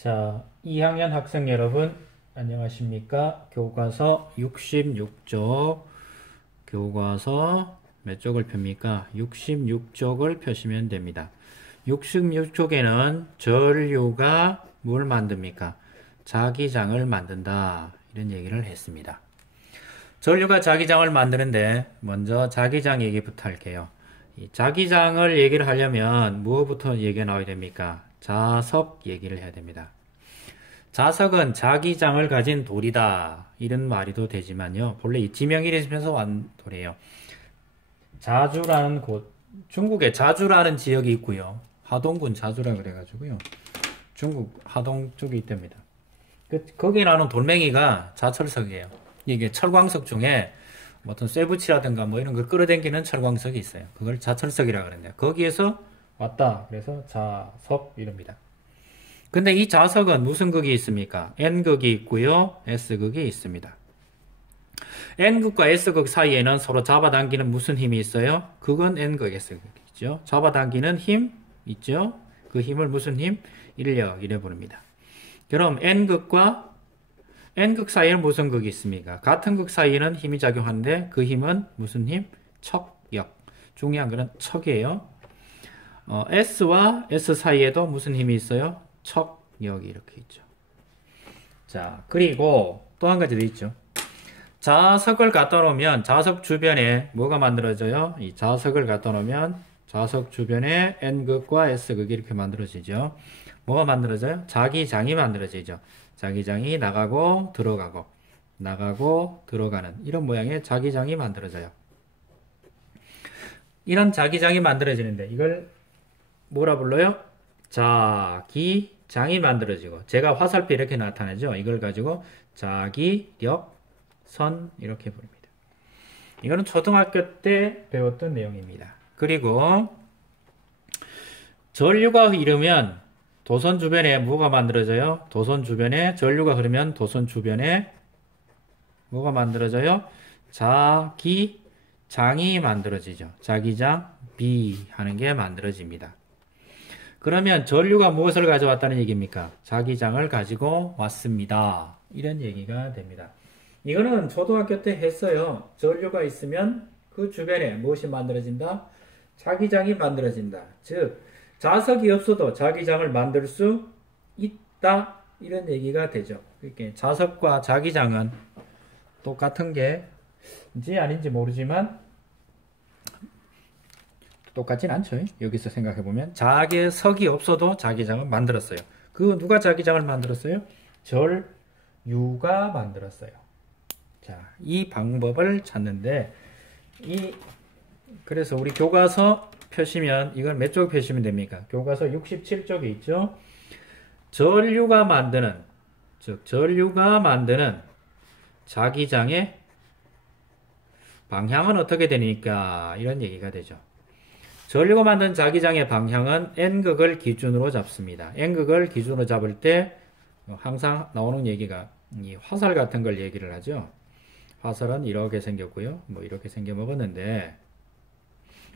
자, 2학년 학생 여러분, 안녕하십니까? 교과서 66쪽, 교과서 몇 쪽을 펴니까 66쪽을 펴시면 됩니다. 66쪽에는 전류가 뭘 만듭니까? 자기장을 만든다. 이런 얘기를 했습니다. 전류가 자기장을 만드는데 먼저 자기장 얘기부터 할게요. 이 자기장을 얘기를 하려면 무엇부터 얘기가 나와야 됩니까? 자석 얘기를 해야 됩니다. 자석은 자기장을 가진 돌이다. 이런 말이도 되지만요. 본래 이 지명이라면서 완 돌이에요. 자주라는 곳, 중국에 자주라는 지역이 있고요. 하동군 자주라 그래가지고요. 중국 하동 쪽에 있답니다. 거기에 나오는 돌멩이가 자철석이에요. 이게 철광석 중에 어떤 쇠붙이라든가 뭐 이런 걸 끌어당기는 철광석이 있어요. 그걸 자철석이라고 그러는데 거기에서 왔다. 그래서 자석 이럽니다. 근데 이 자석은 무슨 극이 있습니까? N극이 있고요. S극이 있습니다. N극과 S극 사이에는 서로 잡아당기는 무슨 힘이 있어요? 그건 N극, S극이죠. 잡아당기는 힘 있죠? 그 힘을 무슨 힘? 인력, 이래 부릅니다. 그럼 N극과 N극 사이에는 무슨 극이 있습니까? 같은 극 사이에는 힘이 작용하는데 그 힘은 무슨 힘? 척력. 중요한 것은 척이에요. S와 S 사이에도 무슨 힘이 있어요? 척력이 이렇게 있죠. 자, 그리고 또 한 가지 더 있죠. 자석을 갖다 놓으면 자석 주변에 뭐가 만들어져요? 이 자석을 갖다 놓으면 자석 주변에 N극과 S극이 이렇게 만들어지죠. 뭐가 만들어져요? 자기장이 만들어지죠. 자기장이 나가고 들어가고 나가고 들어가는 이런 모양의 자기장이 만들어져요. 이런 자기장이 만들어지는데 이걸 뭐라 불러요? 자기장이 만들어지고 제가 화살표 이렇게 나타나죠. 이걸 가지고 자기력선 이렇게 부릅니다. 이거는 초등학교 때 배웠던 내용입니다. 그리고 전류가 흐르면 도선 주변에 뭐가 만들어져요? 도선 주변에 전류가 흐르면 도선 주변에 뭐가 만들어져요? 자기장이 만들어지죠. 자기장 B 하는 게 만들어집니다. 그러면 전류가 무엇을 가져왔다는 얘기입니까? 자기장을 가지고 왔습니다. 이런 얘기가 됩니다. 이거는 초등학교 때 했어요. 전류가 있으면 그 주변에 무엇이 만들어진다? 자기장이 만들어진다. 즉 자석이 없어도 자기장을 만들 수 있다. 이런 얘기가 되죠. 그러니까 자석과 자기장은 똑같은 게인지 아닌지 모르지만 똑같진 않죠. 여기서 생각해보면 자기석이 없어도 자기장을 만들었어요. 그 누가 자기장을 만들었어요? 전류가 만들었어요. 자, 이 방법을 찾는데 그래서 우리 교과서 펴시면 이걸 몇 쪽 펴시면 됩니까? 교과서 67쪽에 있죠. 전류가 만드는 즉 전류가 만드는 자기장의 방향은 어떻게 되니까 이런 얘기가 되죠. 전류가 만든 자기장의 방향은 N극을 기준으로 잡습니다. N극을 기준으로 잡을 때 항상 나오는 얘기가 이 화살 같은 걸 얘기를 하죠. 화살은 이렇게 생겼고요. 뭐 이렇게 생겨 먹었는데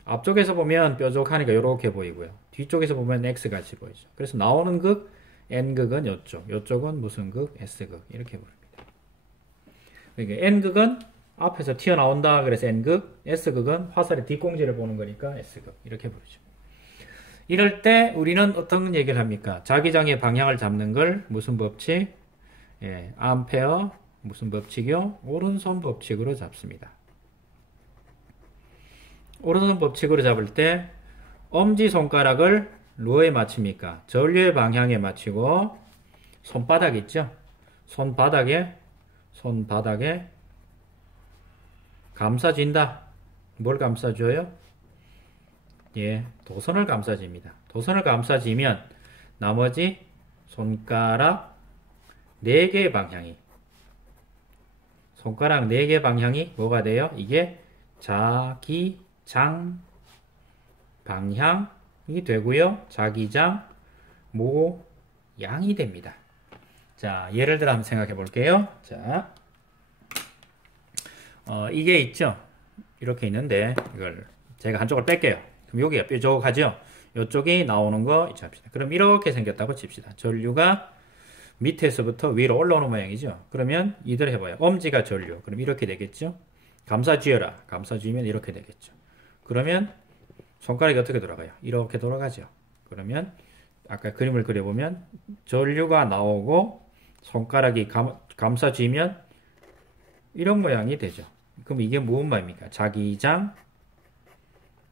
앞쪽에서 보면 뾰족하니까 이렇게 보이고요. 뒤쪽에서 보면 X같이 보이죠. 그래서 나오는 극 N극은 이쪽, 이쪽은 무슨 극? S극 이렇게 부릅니다. 그러니까 N극은 앞에서 튀어나온다 그래서 N극, S극은 화살의 뒷공지를 보는 거니까 S극 이렇게 부르죠. 이럴 때 우리는 어떤 얘기를 합니까? 자기장의 방향을 잡는 걸 무슨 법칙? 예, 암페어 무슨 법칙이요? 오른손 법칙으로 잡습니다. 오른손 법칙으로 잡을 때 엄지손가락을 뭐에 맞춥니까? 전류의 방향에 맞추고 손바닥 있죠? 손바닥에 감싸진다. 뭘 감싸줘요? 예, 도선을 감싸집니다. 도선을 감싸지면 나머지 손가락 4개의 방향이 손가락 4개 방향이 뭐가 돼요? 이게 자기장 방향이 되고요. 자기장 모양이 됩니다. 자, 예를 들어 한번 생각해 볼게요. 자, 이게 있죠. 이렇게 있는데 이걸 제가 한쪽을 뺄게요. 그럼 여기가 뾰족하죠. 이쪽이 나오는 거 합시다. 그럼 이렇게 생겼다고 칩시다. 전류가 밑에서부터 위로 올라오는 모양이죠. 그러면 이대로 해봐요. 엄지가 전류. 그럼 이렇게 되겠죠. 감싸 쥐어라. 감싸 쥐면 이렇게 되겠죠. 그러면 손가락이 어떻게 돌아가요? 이렇게 돌아가죠. 그러면 아까 그림을 그려보면 전류가 나오고 손가락이 감싸 쥐면 이런 모양이 되죠. 그럼 이게 무슨 모양입니까? 자기장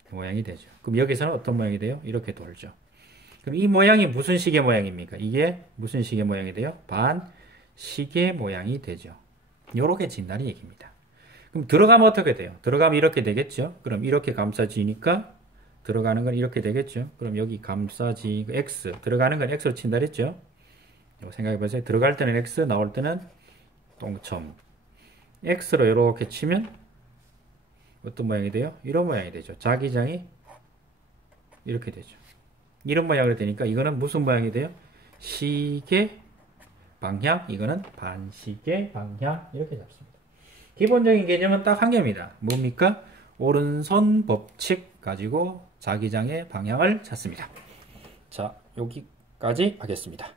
모양이 되죠. 그럼 여기서는 어떤 모양이 돼요? 이렇게 돌죠. 그럼 이 모양이 무슨 시계 모양입니까? 이게 무슨 시계 모양이 돼요? 반시계 모양이 되죠. 요렇게 진다는 얘기입니다. 그럼 들어가면 어떻게 돼요? 들어가면 이렇게 되겠죠? 그럼 이렇게 감싸지니까 들어가는 건 이렇게 되겠죠? 그럼 여기 감싸지 X 들어가는 건 X로 친다 그랬죠? 생각해 보세요. 들어갈 때는 X, 나올 때는 동점. X로 이렇게 치면 어떤 모양이 돼요? 이런 모양이 되죠. 자기장이 이렇게 되죠. 이런 모양으로 되니까 이거는 무슨 모양이 돼요? 시계 방향, 이거는 반시계 방향 이렇게 잡습니다. 기본적인 개념은 딱 한 개입니다. 뭡니까? 오른손 법칙 가지고 자기장의 방향을 찾습니다. 자, 여기까지 하겠습니다.